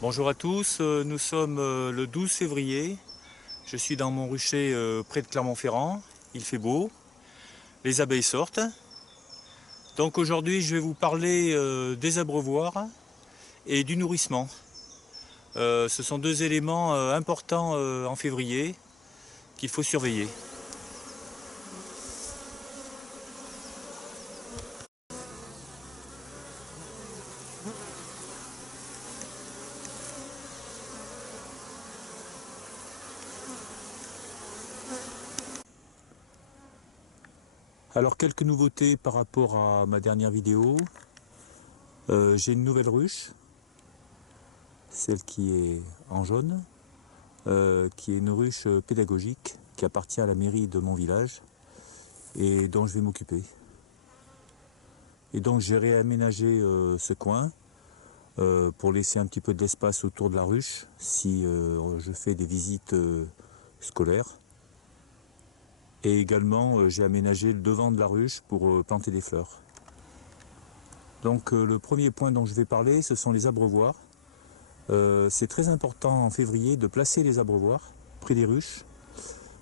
Bonjour à tous, nous sommes le 12 février. Je suis dans mon rucher près de Clermont-Ferrand. Il fait beau, les abeilles sortent. Donc aujourd'hui je vais vous parler des abreuvoirs et du nourrissement. Ce sont deux éléments importants en février qu'il faut surveiller. Alors quelques nouveautés par rapport à ma dernière vidéo. J'ai une nouvelle ruche, celle qui est en jaune, qui est une ruche pédagogique qui appartient à la mairie de mon village et dont je vais m'occuper. Et donc j'ai réaménagé ce coin pour laisser un petit peu d'espace autour de la ruche si je fais des visites scolaires. Et également j'ai aménagé le devant de la ruche pour planter des fleurs. Donc le premier point dont je vais parler, ce sont les abreuvoirs. C'est très important en février de placer les abreuvoirs près des ruches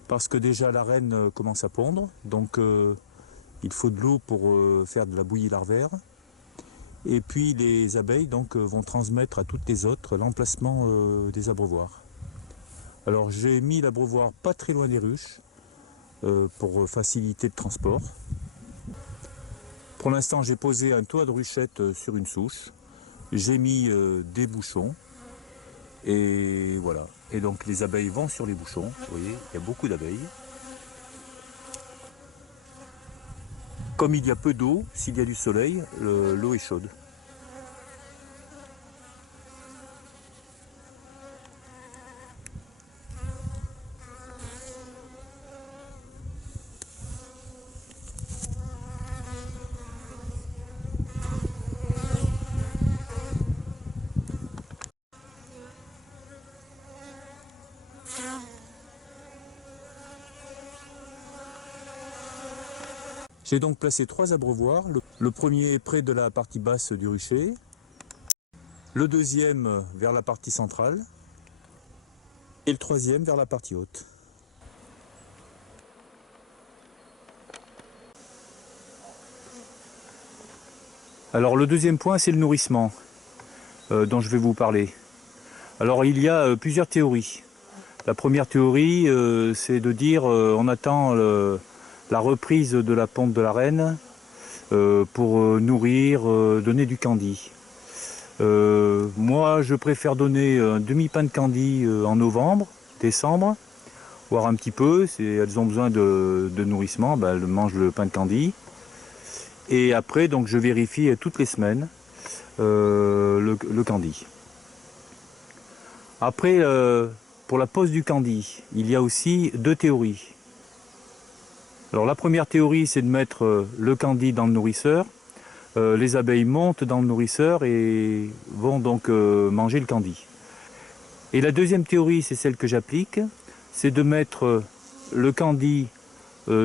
parce que déjà la reine commence à pondre, donc il faut de l'eau pour faire de la bouillie larvaire. Et puis les abeilles donc, vont transmettre à toutes les autres l'emplacement des abreuvoirs. Alors j'ai mis l'abreuvoir pas très loin des ruches pour faciliter le transport. Pour l'instant j'ai posé un toit de ruchette sur une souche. J'ai mis des bouchons. Et voilà. Et donc les abeilles vont sur les bouchons. Vous voyez, il y a beaucoup d'abeilles. Comme il y a peu d'eau, s'il y a du soleil, l'eau est chaude. J'ai donc placé 3 abreuvoirs. Le premier est près de la partie basse du rucher. Le deuxième vers la partie centrale. Et le troisième vers la partie haute. Alors le deuxième point, c'est le nourrissement dont je vais vous parler. Alors il y a plusieurs théories. La première théorie, c'est de dire on attend la reprise de la ponte de la reine pour nourrir, donner du candy. Moi, je préfère donner un demi-pain de candy en novembre, décembre, voire un petit peu. Elles ont besoin de nourrissement, ben, elles mangent le pain de candy. Et après, donc, je vérifie toutes les semaines le candy. Après, pour la pose du candy, il y a aussi deux théories. Alors la première théorie, c'est de mettre le candy dans le nourrisseur. Les abeilles montent dans le nourrisseur et vont donc manger le candy. Et la deuxième théorie, c'est celle que j'applique, c'est de mettre le candy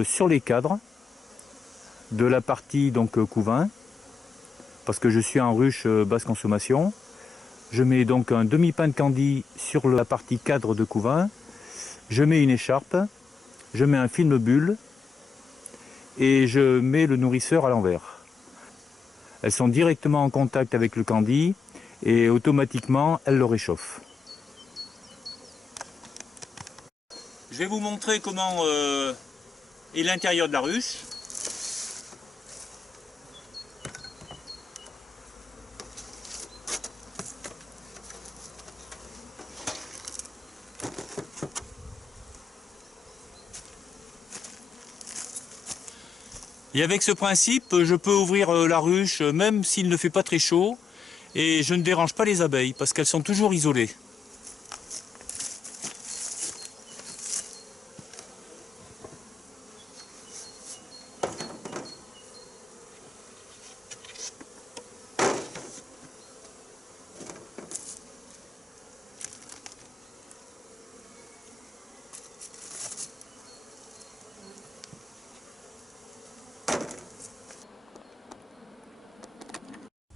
sur les cadres de la partie donc couvain, parce que je suis en ruche basse consommation. Je mets donc un demi-pain de candy sur la partie cadre de couvain, je mets une écharpe, je mets un film bulle et je mets le nourrisseur à l'envers. Elles sont directement en contact avec le candy et automatiquement elles le réchauffent. Je vais vous montrer comment est l'intérieur de la ruche. Et avec ce principe, je peux ouvrir la ruche même s'il ne fait pas très chaud et je ne dérange pas les abeilles parce qu'elles sont toujours isolées.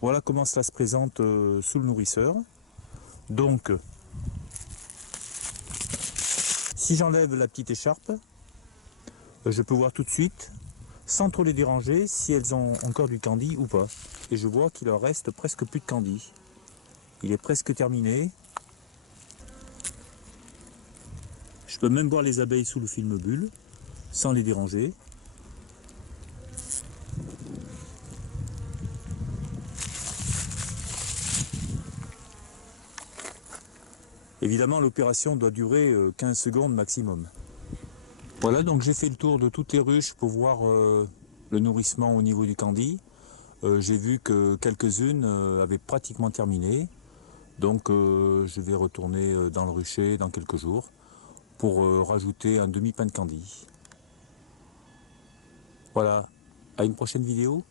Voilà comment cela se présente sous le nourrisseur. Donc, si j'enlève la petite écharpe, je peux voir tout de suite, sans trop les déranger, si elles ont encore du candy ou pas. Et je vois qu'il leur reste presque plus de candy. Il est presque terminé. Je peux même voir les abeilles sous le film bulle, sans les déranger. Évidemment, l'opération doit durer 15 secondes maximum. Voilà, donc j'ai fait le tour de toutes les ruches pour voir le nourrissement au niveau du candy. J'ai vu que quelques-unes avaient pratiquement terminé. Donc je vais retourner dans le rucher dans quelques jours pour rajouter un demi-pain de candy. Voilà, à une prochaine vidéo.